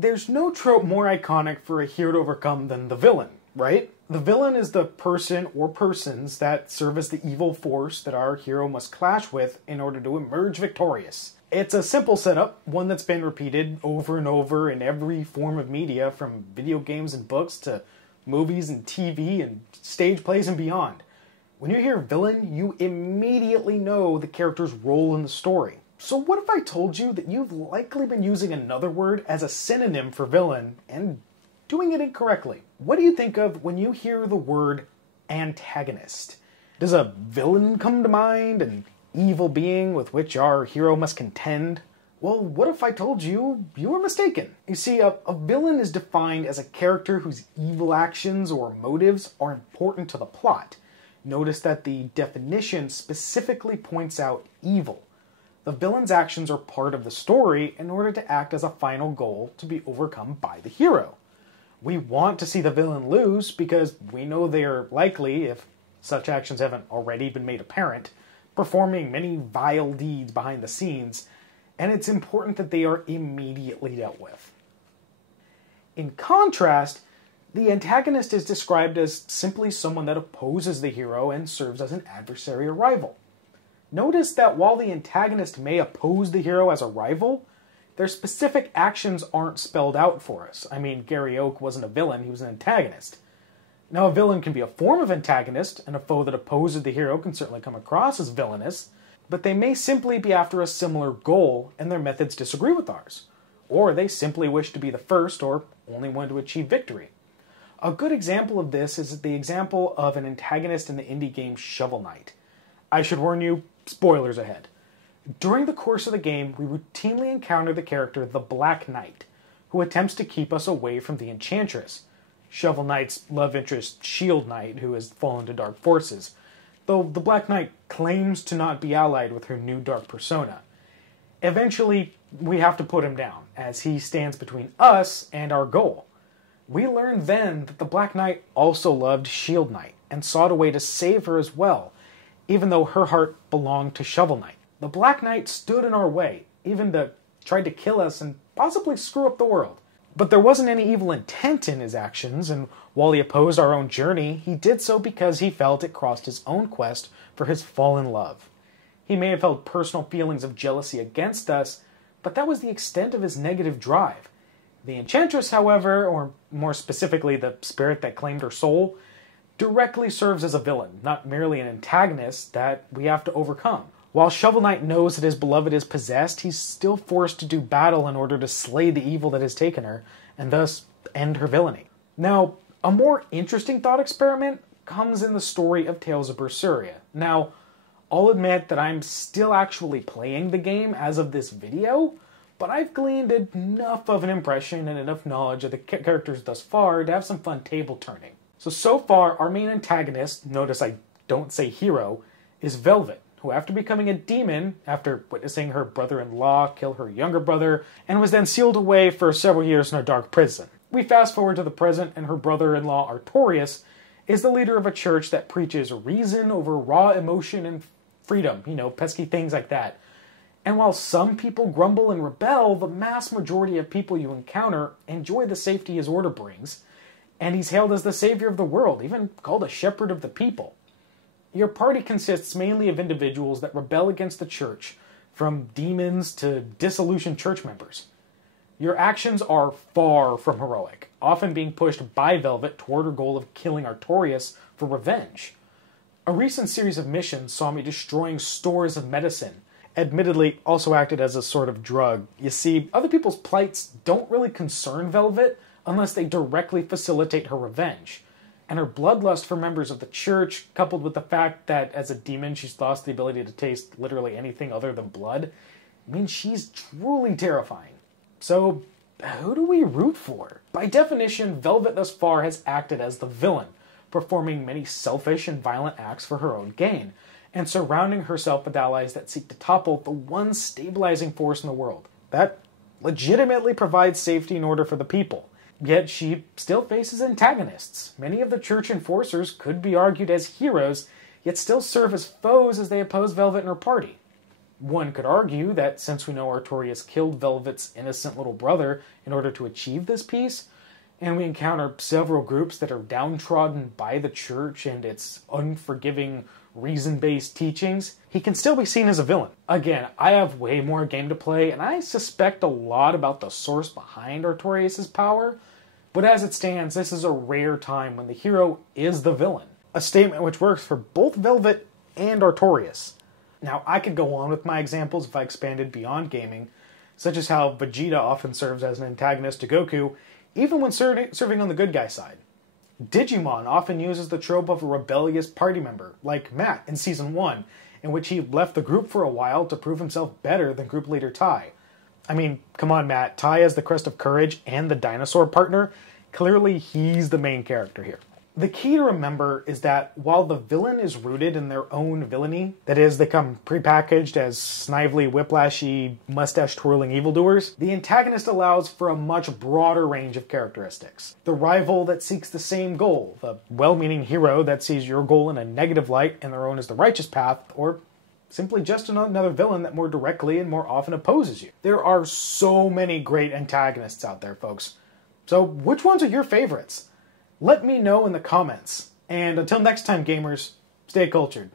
There's no trope more iconic for a hero to overcome than the villain, right? The villain is the person or persons that serve as the evil force that our hero must clash with in order to emerge victorious. It's a simple setup, one that's been repeated over and over in every form of media, from video games and books to movies and TV and stage plays and beyond. When you hear villain, you immediately know the character's role in the story. So what if I told you that you've likely been using another word as a synonym for villain and doing it incorrectly? What do you think of when you hear the word antagonist? Does a villain come to mind, an evil being with which our hero must contend? Well, what if I told you you were mistaken? You see, a villain is defined as a character whose evil actions or motives are important to the plot. Notice that the definition specifically points out evil. The villain's actions are part of the story in order to act as a final goal to be overcome by the hero. We want to see the villain lose because we know they are likely, if such actions haven't already been made apparent, performing many vile deeds behind the scenes, and it's important that they are immediately dealt with. In contrast, the antagonist is described as simply someone that opposes the hero and serves as an adversary or rival. Notice that while the antagonist may oppose the hero as a rival, their specific actions aren't spelled out for us. I mean, Gary Oak wasn't a villain, he was an antagonist. Now, a villain can be a form of antagonist, and a foe that opposes the hero can certainly come across as villainous, but they may simply be after a similar goal, and their methods disagree with ours. Or they simply wish to be the first or only one to achieve victory. A good example of this is the example of an antagonist in the indie game Shovel Knight. I should warn you, spoilers ahead. During the course of the game, we routinely encounter the character the Black Knight, who attempts to keep us away from the Enchantress, Shovel Knight's love interest Shield Knight, who has fallen to dark forces, though the Black Knight claims to not be allied with her new dark persona. Eventually, we have to put him down, as he stands between us and our goal. We learn then that the Black Knight also loved Shield Knight, and sought a way to save her as well, even though her heart belonged to Shovel Knight. The Black Knight stood in our way, even tried to kill us and possibly screw up the world. But there wasn't any evil intent in his actions, and while he opposed our own journey, he did so because he felt it crossed his own quest for his fallen love. He may have felt personal feelings of jealousy against us, but that was the extent of his negative drive. The Enchantress, however, or more specifically the spirit that claimed her soul, directly serves as a villain, not merely an antagonist that we have to overcome. While Shovel Knight knows that his beloved is possessed, he's still forced to do battle in order to slay the evil that has taken her, and thus end her villainy. Now, a more interesting thought experiment comes in the story of Tales of Berseria. Now, I'll admit that I'm still actually playing the game as of this video, but I've gleaned enough of an impression and enough knowledge of the characters thus far to have some fun table turning. So far, our main antagonist, notice I don't say hero, is Velvet, who after becoming a demon, after witnessing her brother-in-law kill her younger brother, and was then sealed away for several years in a dark prison. We fast forward to the present, and her brother-in-law, Artorias, is the leader of a church that preaches reason over raw emotion and freedom, pesky things like that. And while some people grumble and rebel, the mass majority of people you encounter enjoy the safety his order brings, and he's hailed as the savior of the world, even called a shepherd of the people. Your party consists mainly of individuals that rebel against the church, from demons to disillusioned church members. Your actions are far from heroic, often being pushed by Velvet toward her goal of killing Artorias for revenge. A recent series of missions saw me destroying stores of medicine, admittedly also acted as a sort of drug. You see, other people's plights don't really concern Velvet unless they directly facilitate her revenge. And her bloodlust for members of the church, coupled with the fact that as a demon she's lost the ability to taste literally anything other than blood, means she's truly terrifying. So, who do we root for? By definition, Velvet thus far has acted as the villain, performing many selfish and violent acts for her own gain, and surrounding herself with allies that seek to topple the one stabilizing force in the world. That legitimately provides safety and order for the people. Yet she still faces antagonists. Many of the church enforcers could be argued as heroes, yet still serve as foes as they oppose Velvet and her party. One could argue that since we know Artorias killed Velvet's innocent little brother in order to achieve this peace, and we encounter several groups that are downtrodden by the church and its unforgiving, reason-based teachings, he can still be seen as a villain. Again, I have way more game to play, and I suspect a lot about the source behind Artorias' power, but as it stands, this is a rare time when the hero is the villain. A statement which works for both Velvet and Artorias. Now, I could go on with my examples if I expanded beyond gaming, such as how Vegeta often serves as an antagonist to Goku, even when serving on the good guy side. Digimon often uses the trope of a rebellious party member, like Matt in Season 1, in which he left the group for a while to prove himself better than group leader Tai. I mean, come on Matt, Tai has the crest of courage and the dinosaur partner. Clearly he's the main character here. The key to remember is that while the villain is rooted in their own villainy, that is, they come prepackaged as snively, whiplashy, mustache-twirling evildoers, the antagonist allows for a much broader range of characteristics. The rival that seeks the same goal, the well-meaning hero that sees your goal in a negative light and their own as the righteous path, or simply just another villain that more directly and more often opposes you. There are so many great antagonists out there, folks. So which ones are your favorites? Let me know in the comments. And until next time, gamers, stay cultured.